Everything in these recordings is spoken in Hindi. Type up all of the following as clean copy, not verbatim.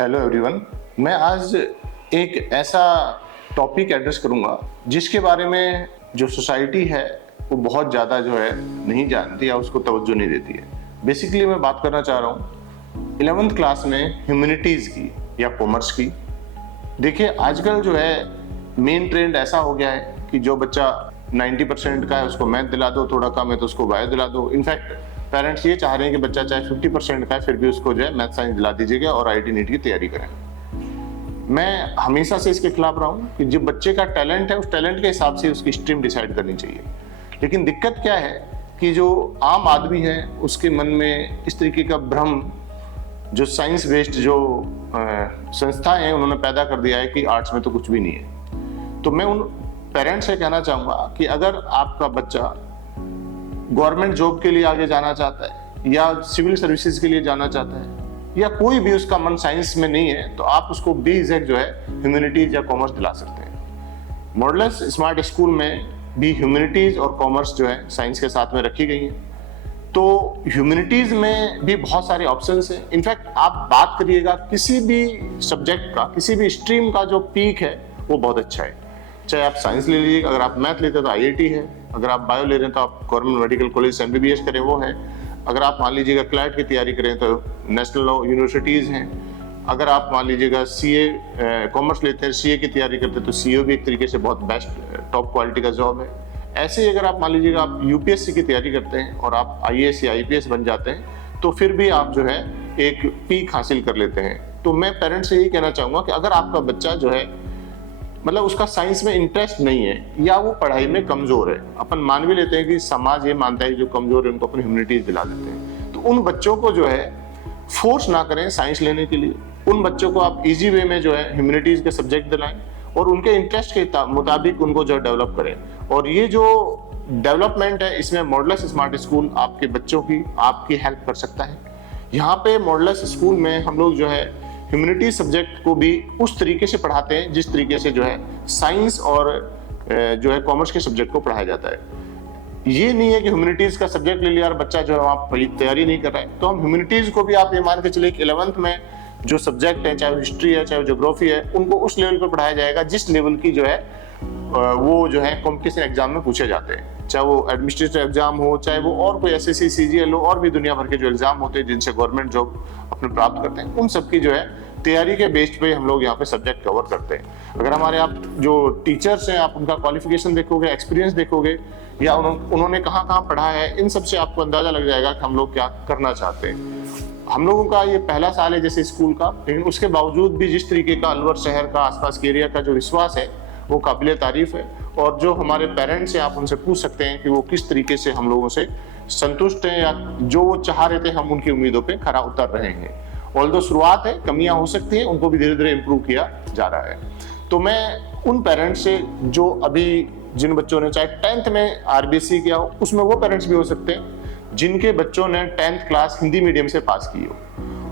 हेलो एवरीवन, मैं आज एक ऐसा टॉपिक एड्रेस करूंगा जिसके बारे में जो सोसाइटी है वो बहुत ज़्यादा जो है नहीं जानती या उसको तवज्जो नहीं देती है। बेसिकली मैं बात करना चाह रहा हूँ 11th क्लास में ह्यूमैनिटीज़ की या कॉमर्स की। देखिए आजकल जो है मेन ट्रेंड ऐसा हो गया है कि जो बच्चा 90% का है उसको मैथ दिला दो, थोड़ा कम है तो उसको बायो दिला दो। इनफैक्ट पेरेंट्स ये चाह रहे हैं कि बच्चा चाहे 50% का है फिर भी उसको जो है मैथ साइंस दिला दीजिएगा और IIT नीट की तैयारी करें। मैं हमेशा से इसके खिलाफ रहा हूँ कि जो बच्चे का टैलेंट है उस टैलेंट के हिसाब से उसकी स्ट्रीम डिसाइड करनी चाहिए। लेकिन दिक्कत क्या है कि जो आम आदमी है उसके मन में इस तरीके का भ्रम जो साइंस बेस्ड जो संस्थाएं हैं उन्होंने पैदा कर दिया है कि आर्ट्स में तो कुछ भी नहीं है। तो मैं उन पेरेंट्स से कहना चाहूँगा कि अगर आपका बच्चा गवर्नमेंट जॉब के लिए आगे जाना चाहता है या सिविल सर्विसेज के लिए जाना चाहता है या कोई भी उसका मन साइंस में नहीं है तो आप उसको बेझिझक जो है ह्यूमैनिटीज या कॉमर्स दिला सकते हैं। मॉडलस स्मार्ट स्कूल में भी ह्यूमैनिटीज और कॉमर्स जो है साइंस के साथ में रखी गई है। तो ह्यूमैनिटीज में भी बहुत सारे ऑप्शंस हैं। इनफैक्ट आप बात करिएगा किसी भी सब्जेक्ट का, किसी भी स्ट्रीम का जो पीक है वो बहुत अच्छा है। चाहे आप साइंस ले लीजिए, अगर आप मैथ लेते हैं तो IIT है, अगर आप बायो ले रहे हैं तो आप गवर्नमेंट मेडिकल कॉलेज से MBBS करें वो है, अगर आप मान लीजिएगा क्लैट की तैयारी करें तो नेशनल लॉ यूनिवर्सिटीज़ हैं, अगर आप मान लीजिएगा CA कॉमर्स लेते हैं CA की तैयारी करते हैं तो CO भी एक तरीके से बहुत बेस्ट टॉप क्वालिटी का जॉब है। ऐसे ही अगर आप मान लीजिएगा आप UPSC की तैयारी करते हैं और आप IAS या IPS बन जाते हैं तो फिर भी आप जो है एक पीक हासिल कर लेते हैं। तो मैं पेरेंट्स से यही कहना चाहूँगा कि अगर आपका बच्चा जो है मतलब उसका साइंस में इंटरेस्ट नहीं है या वो पढ़ाई में कमजोर है, अपन मान भी लेते हैं कि समाज ये मानता है कि जो कमजोर है उनको अपन ह्यूमैनिटीज दिला देते हैं, तो उन बच्चों को जो है फोर्स ना करें साइंस लेने के लिए। उन बच्चों को आप इजी वे में जो है ह्यूमैनिटीज के सब्जेक्ट दिलाएं और उनके इंटरेस्ट के मुताबिक उनको जो डेवलप करें। और ये जो डेवलपमेंट है इसमें मॉडलस स्मार्ट स्कूल आपके बच्चों की आपकी हेल्प कर सकता है। यहाँ पे मॉडलस स्कूल में हम लोग जो है ह्यूमैनिटी सब्जेक्ट को भी उस तरीके से पढ़ाते हैं जिस तरीके से जो है साइंस और जो है कॉमर्स के सब्जेक्ट को पढ़ाया जाता है। ये नहीं है कि ह्यूमैनिटीज का सब्जेक्ट ले लिया और बच्चा जो है वहाँ तैयारी नहीं कर रहा है तो हम ह्यूमैनिटीज को भी आप ये मान के चले कि 11th में जो सब्जेक्ट है, चाहे हिस्ट्री है चाहे ज्योग्राफी है, उनको उस लेवल पर पढ़ाया जाएगा जिस लेवल की जो है वो जो है कॉम्पिटिशन एग्जाम में पूछे जाते हैं। चाहे वो एडमिनिस्ट्रेटिव एग्जाम हो, चाहे वो और कोई SSC CGL हो, और भी दुनिया भर के जो एग्जाम होते हैं जिनसे गवर्नमेंट जॉब अपने प्राप्त करते हैं, उन सब की जो है तैयारी के बेस्ड पे हम लोग यहाँ पे सब्जेक्ट कवर करते हैं। अगर हमारे आप जो टीचर्स हैं आप उनका क्वालिफिकेशन देखोगे, एक्सपीरियंस देखोगे या उन्होंने कहाँ कहाँ पढ़ा है, इन सब से आपको अंदाजा लग जाएगा कि हम लोग क्या करना चाहते हैं। हम लोगों का ये पहला साल है जैसे स्कूल का, लेकिन उसके बावजूद भी जिस तरीके का अलवर शहर का आसपास के एरिया का जो विश्वास है वो काबिल तारीफ है। और जो हमारे पेरेंट्स हैं आप उनसे पूछ सकते हैं कि वो किस तरीके से हम लोगों से संतुष्ट हैं या जो वो चाह रहे थे हम उनकी उम्मीदों पे खरा उतर रहे हैं। ऑल्दो शुरुआत है, कमियां हो सकती हैं, उनको भी धीरे धीरे इम्प्रूव किया जा रहा है। तो मैं उन पेरेंट्स से जो अभी जिन बच्चों ने चाहे 10th में RBC किया हो, उसमें वो पेरेंट्स भी हो सकते हैं जिनके बच्चों ने 10th क्लास हिंदी मीडियम से पास की हो,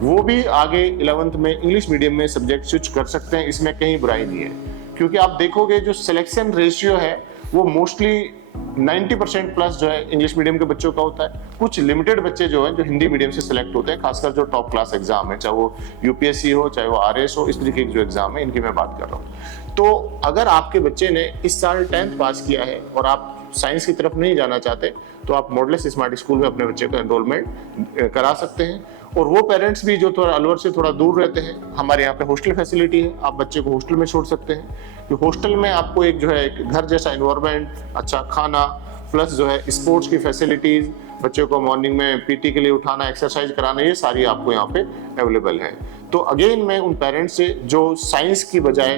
वो भी आगे 11th में इंग्लिश मीडियम में सब्जेक्ट स्विच कर सकते हैं। इसमें कहीं बुराई नहीं है, क्योंकि आप देखोगे जो सिलेक्शन रेशियो है वो मोस्टली 90% प्लस जो है इंग्लिश मीडियम के बच्चों का होता है। कुछ लिमिटेड बच्चे जो है जो हिंदी मीडियम से सिलेक्ट होते हैं, खासकर जो टॉप क्लास एग्जाम है, चाहे वो UPSC हो चाहे वो RS हो, इस तरीके के जो एग्जाम है इनकी मैं बात कर रहा हूँ। तो अगर आपके बच्चे ने इस साल 10th पास किया है और आप साइंस की तरफ नहीं जाना चाहते तो आप मॉडलस स्मार्ट स्कूल में अपने बच्चे का एनरोलमेंट करा सकते हैं। और वो पेरेंट्स भी जो थोड़ा अलवर से थोड़ा दूर रहते हैं, हमारे यहाँ पे हॉस्टल फैसिलिटी है, आप बच्चे को हॉस्टल में छोड़ सकते हैं। कि हॉस्टल में आपको एक जो है एक घर जैसा एनवायरनमेंट, अच्छा खाना, प्लस जो है स्पोर्ट्स की फैसिलिटीज, बच्चों को मॉर्निंग में PT के लिए उठाना, एक्सरसाइज कराना, ये सारी आपको यहाँ पे अवेलेबल है। तो अगेन मैं उन पेरेंट्स से जो साइंस की बजाय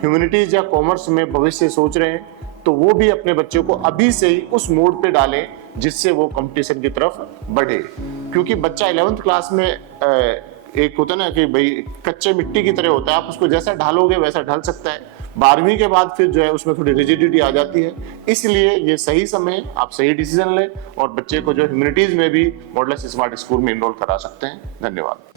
ह्यूमैनिटीज या कॉमर्स में भविष्य सोच रहे हैं तो वो भी अपने बच्चों को अभी से ही उस मोड पे डालें जिससे वो कंपटीशन की तरफ बढ़े। क्योंकि बच्चा 11th क्लास में एक होता है ना कि भाई कच्चे मिट्टी की तरह होता है, आप उसको जैसा ढालोगे वैसा ढल सकता है। 12वीं के बाद फिर जो है उसमें थोड़ी रिजिडिटी आ जाती है। इसलिए ये सही समय है, आप सही डिसीजन लें और बच्चे को जो ह्यूमैनिटीज में भी मॉडलस स्मार्ट स्कूल में इनरोल करा सकते हैं। धन्यवाद।